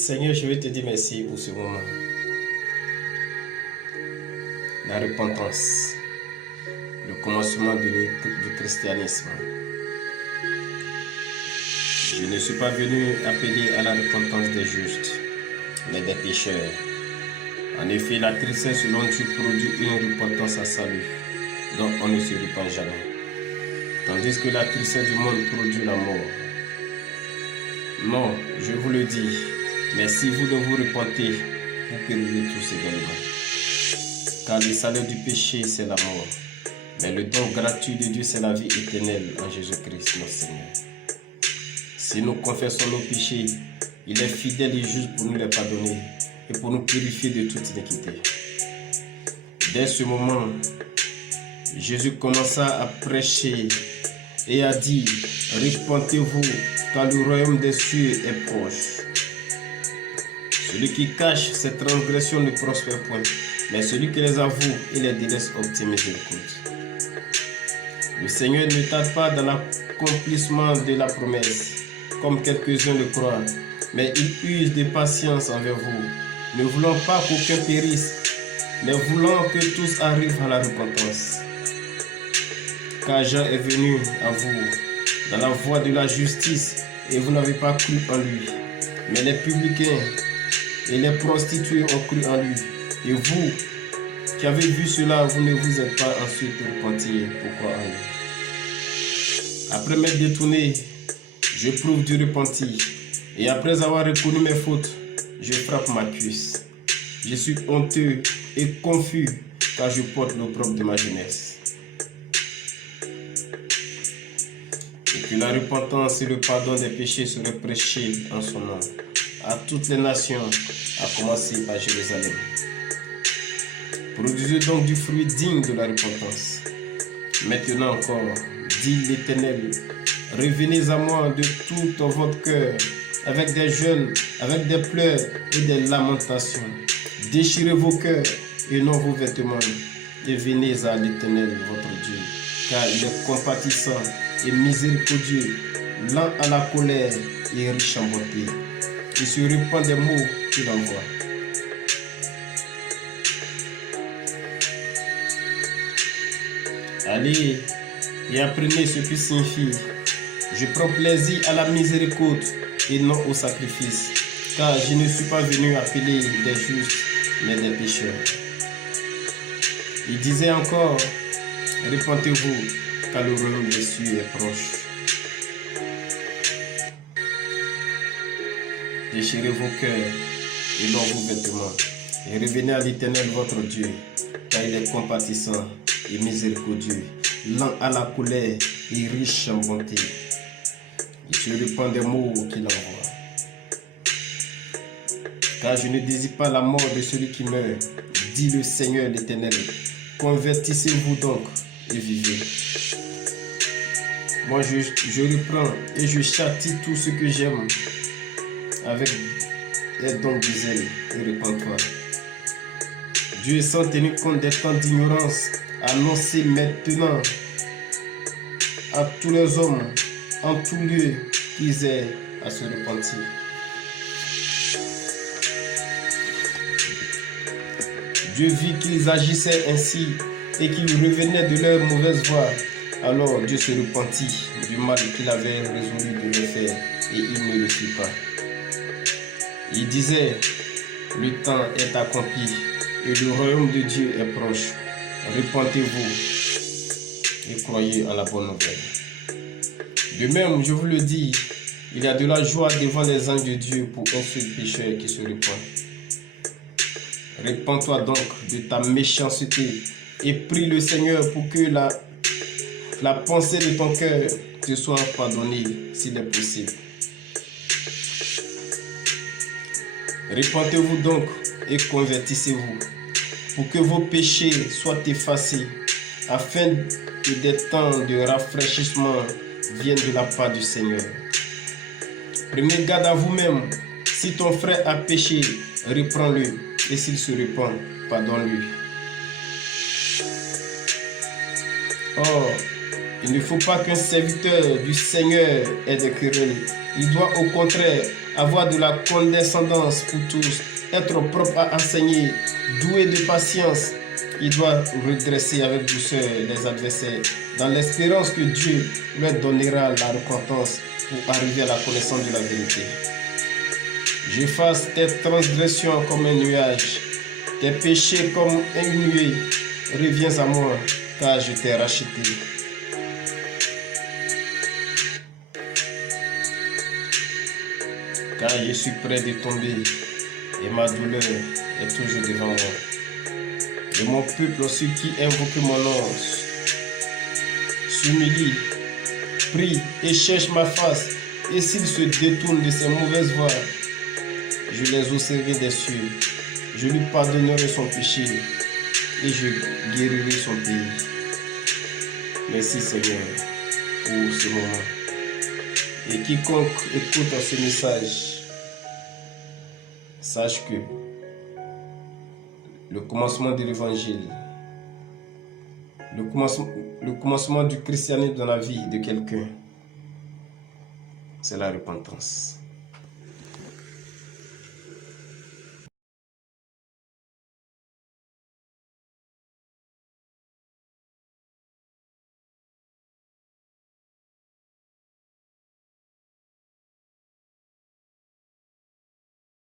Seigneur, je veux te dire merci pour ce moment. La repentance, le commencement du christianisme. Je ne suis pas venu appeler à la repentance des justes, mais des pécheurs. En effet, la tristesse selon Dieu produit une repentance à salut, dont on ne se repent jamais. Tandis que la tristesse du monde produit la mort. Non, je vous le dis, mais si vous ne vous repentez, vous périrez tous également. Car le salaire du péché, c'est la mort. Mais le don gratuit de Dieu, c'est la vie éternelle en Jésus-Christ, notre Seigneur. Si nous confessons nos péchés, il est fidèle et juste pour nous les pardonner et pour nous purifier de toute iniquité. Dès ce moment, Jésus commença à prêcher et a dit, repentez-vous, car le royaume des cieux est proche. Celui qui cache ses transgressions ne prospère point, mais celui qui les avoue et les délaisse obtient miséricorde. Le Seigneur ne tarde pas dans l'accomplissement de la promesse, comme quelques-uns le croient, mais il use de patience envers vous, ne voulant pas qu'aucun périsse, mais voulant que tous arrivent à la repentance. Car Jean est venu à vous dans la voie de la justice, et vous n'avez pas cru en lui. Mais les publicains et les prostituées ont cru en lui. Et vous, qui avez vu cela, vous ne vous êtes pas ensuite repenti. Pourquoi en lui? Après m'être détourné, je prouve du repenti. Et après avoir reconnu mes fautes, je frappe ma cuisse. Je suis honteux et confus, car je porte l'opprobre de ma jeunesse. Que la repentance et le pardon des péchés seraient prêchés en son nom à toutes les nations, à commencer à Jérusalem. Produisez donc du fruit digne de la repentance. Maintenant encore, dit l'Éternel, revenez à moi de tout votre cœur, avec des jeûnes, avec des pleurs et des lamentations. Déchirez vos cœurs et non vos vêtements, et venez à l'Éternel votre Dieu, car il est compatissant et miséricordieux, lent à la colère et riche en bonté. Il se répand des mots qu'il envoie. Allez et apprenez ce qui signifie: je prends plaisir à la miséricorde et non au sacrifice, car je ne suis pas venu appeler des justes, mais des pécheurs. Il disait encore, repentez-vous, car le royaume des cieux est proche. Déchirez vos cœurs et non vos vêtements, et revenez à l'Éternel votre Dieu, car il est compatissant et miséricordieux, lent à la colère et riche en bonté. Il se répand des mots qu'il envoie. Car je ne désire pas la mort de celui qui meurt, dit le Seigneur l'Éternel. Convertissez-vous donc et vivez. Moi je reprends et je châtie tout ce que j'aime avec les dons de zèle et repens-toi. Dieu, sans tenir compte des temps d'ignorance, annoncez maintenant à tous les hommes en tout lieu qu'ils aient à se repentir. Dieu vit qu'ils agissaient ainsi et qu'ils revenaient de leur mauvaise voie. Alors Dieu se repentit du mal qu'il avait résolu de le faire et il ne le fit pas. Il disait, le temps est accompli et le royaume de Dieu est proche. Repentez-vous et croyez en la bonne nouvelle. De même, je vous le dis, il y a de la joie devant les anges de Dieu pour un seul pécheur qui se repent. Repends-toi donc de ta méchanceté et prie le Seigneur pour que la pensée de ton cœur te soit pardonnée s'il est possible. Repentez-vous donc et convertissez-vous pour que vos péchés soient effacés afin que des temps de rafraîchissement viennent de la part du Seigneur. Prenez garde à vous-même. Si ton frère a péché, reprends-le et s'il se repent, pardonne-lui. Or, il ne faut pas qu'un serviteur du Seigneur ait des querelles. Il doit au contraire avoir de la condescendance pour tous, être propre à enseigner, doué de patience. Il doit redresser avec douceur les adversaires, dans l'espérance que Dieu leur donnera la repentance pour arriver à la connaissance de la vérité. J'efface tes transgressions comme un nuage, tes péchés comme une nuée. Reviens à moi, car je t'ai racheté. Car je suis près de tomber, et ma douleur est toujours devant moi. Et mon peuple, ceux qui invoquent mon nom, s'humilie, prie et cherche ma face. Et s'ils se détournent de ses mauvaises voies, je les osserai des cieux. Je lui pardonnerai son péché et je guérirai son pays. Merci Seigneur pour ce moment. Et quiconque écoute ce message, sache que le commencement de l'évangile, le commencement du christianisme dans la vie de quelqu'un, c'est la repentance.